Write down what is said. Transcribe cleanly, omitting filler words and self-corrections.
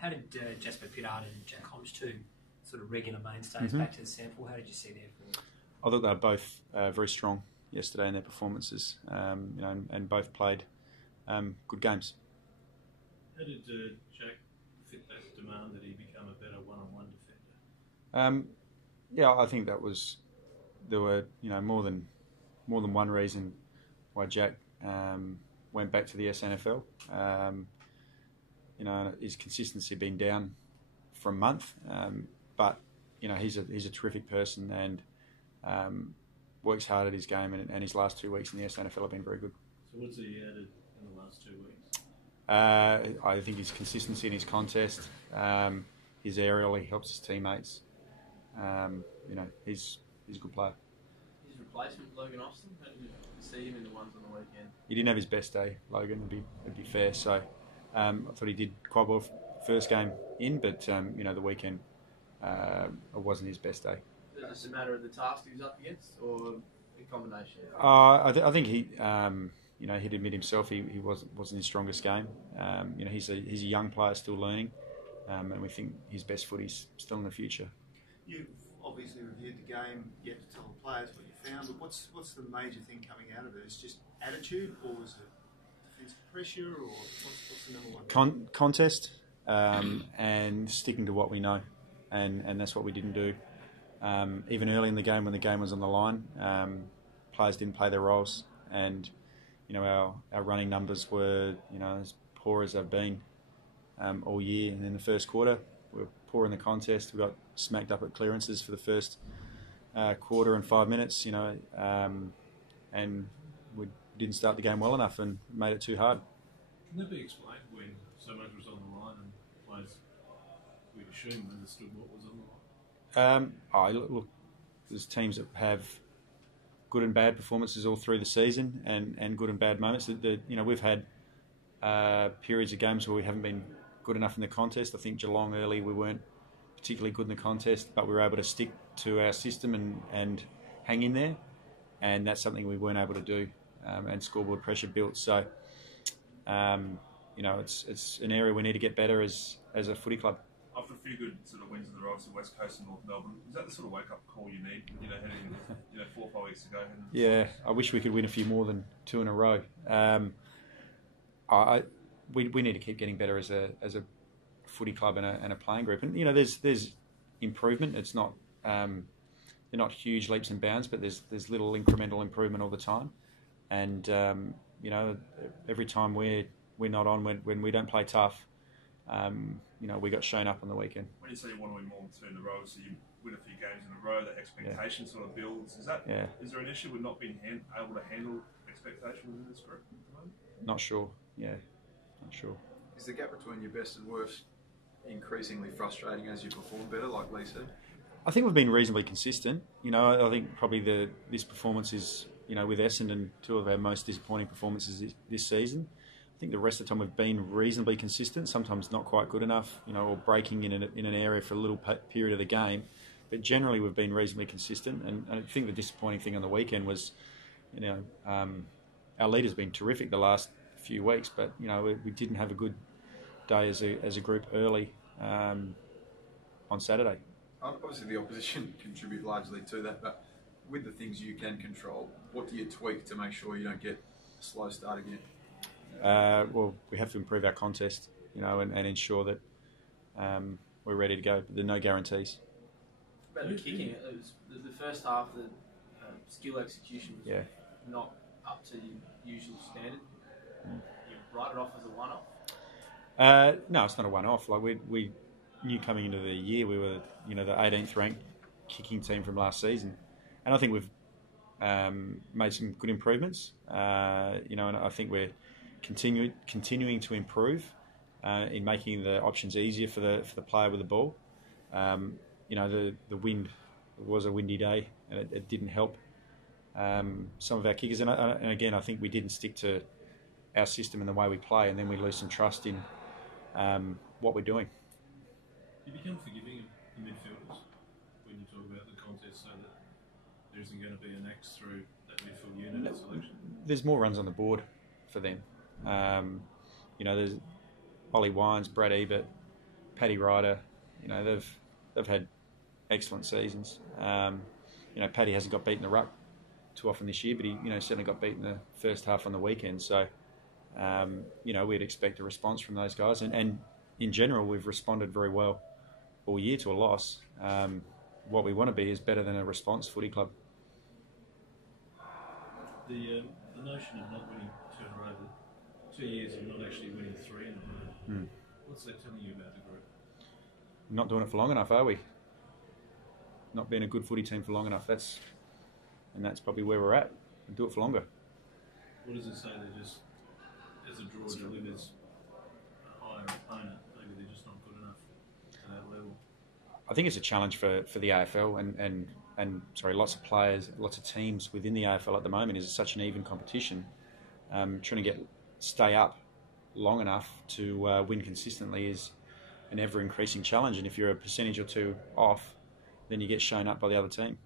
How did Jasper Pittard and Jack Holmes, two sort of regular mainstays, back to the sample? How did you see their form? I thought they were both very strong yesterday in their performances, and both played good games. How did Jack fit that demand that he become a better one-on-one defender? Yeah, I think there were more than one reason why Jack went back to the SNFL. His consistency had been down for a month, but he's a terrific person and works hard at his game, and his last 2 weeks in the SNFL have been very good. So what's he added in the last 2 weeks? I think his consistency in his contest, his aerial, he helps his teammates. He's a good player. His replacement, Logan Austin, how did you see him in the ones on the weekend? He didn't have his best day, Logan, would be fair. So I thought he did quite well first game in, but the weekend it wasn't his best day. Is it just a matter of the task he was up against, or a combination? I think he, he'd admit himself he wasn't his strongest game. He's a young player still learning, and we think his best footy's still in the future. You've obviously reviewed the game, yet to tell the players what you found, but what's the major thing coming out of it? Is it just attitude, or is it defensive pressure, or what's the number one? Contest, and sticking to what we know, and that's what we didn't do. Even early in the game, when the game was on the line, players didn't play their roles, and our running numbers were as poor as they've been all year. And in the first quarter, we were poor in the contest. We got smacked up at clearances for the first quarter and 5 minutes, and we didn't start the game well enough and made it too hard. Can that be explained when so much was on the line and players, we assume, understood what was on the line? Look, there's teams that have good and bad performances all through the season, and good and bad moments. We've had periods of games where we haven't been good enough in the contest. I think Geelong early we weren't particularly good in the contest, but we were able to stick to our system and hang in there, and that's something we weren't able to do, and scoreboard pressure built. So it's an area we need to get better as a footy club. After a few good sort of wins in the row, so West Coast and North Melbourne, is that the sort of wake-up call you need? Heading 4 or 5 weeks to go. Yeah, I wish we could win a few more than 2 in a row. We need to keep getting better as a footy club and a playing group. And there's improvement. It's not they're not huge leaps and bounds, but there's little incremental improvement all the time. And every time we're not on, when we don't play tough, we got shown up on the weekend. When you say you want to win more than 2 in a row, so you win a few games in a row, that expectation sort of builds. Is there an issue with not being able to handle expectation within this group at the moment? Not sure. Yeah, not sure. Is the gap between your best and worst increasingly frustrating as you perform better, like Lee said? I think we've been reasonably consistent. I think probably this performance is, with Essendon, 2 of our most disappointing performances this season. I think the rest of the time we've been reasonably consistent, sometimes not quite good enough, or breaking in an area for a little period of the game. But generally we've been reasonably consistent, and I think the disappointing thing on the weekend was, our leader's been terrific the last few weeks, but we didn't have a good day as a group early on Saturday. Obviously the opposition contribute largely to that, but with the things you can control, what do you tweak to make sure you don't get a slow start again? Well, we have to improve our contest, and ensure that we're ready to go. But there are no guarantees. About the kicking, it was the first half, the skill execution was not up to the usual standard. You write it off as a one-off? No, it's not a one-off. Like we knew coming into the year we were, the 18th ranked kicking team from last season, and I think we've made some good improvements. And I think we're continuing to improve in making the options easier for the player with the ball. The wind, it was a windy day, and it didn't help some of our kickers. And again, I think we didn't stick to our system and the way we play, and then we lose some trust in what we're doing. You become forgiving of the midfielders when you talk about the contest, so that there isn't going to be an axe through that midfield unit at selection. There's more runs on the board for them. There's Ollie Wines, Brad Ebert, Paddy Ryder, they've had excellent seasons. Paddy hasn't got beaten the ruck too often this year, but he certainly got beaten the first half on the weekend. So we'd expect a response from those guys, and in general we've responded very well all year to a loss. What we want to be is better than a response footy club. The notion of not winning 2 in a row, 2 years of not actually winning 3 in a row, what's that telling you about the group? Not doing it for long enough, are we? Not being a good footy team for long enough. That's probably where we're at. We'll do it for longer. What does it say? They're just, as a draw delivers a higher opponent, maybe they're just not good enough to that level? I think it's a challenge for the AFL and lots of players, lots of teams within the AFL at the moment. Is such an even competition. Trying to stay up long enough to win consistently is an ever increasing challenge. And if you're a percentage or two off, then you get shown up by the other team.